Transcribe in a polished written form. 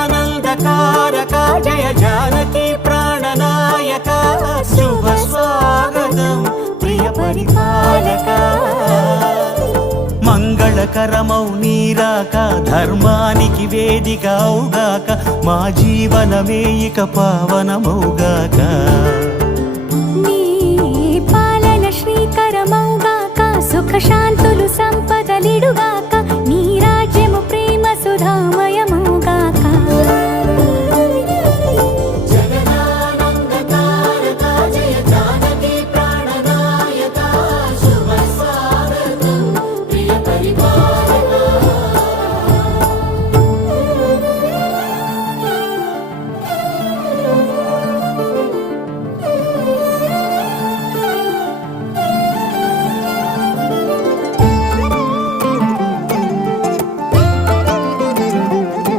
జగదానందకారక జయ జానకి ప్రాణనాయక శుభ స్వాగతం ప్రియ పరిపాలక మంగళకరమౌ నీరాక ధర్మానికి వేదిక అవుగాక మా జీవనమే ఇక పావనమౌగాక నీ పాలన శ్రీకరమౌగాక సుఖ శాంతులు సంపదలిడుగాక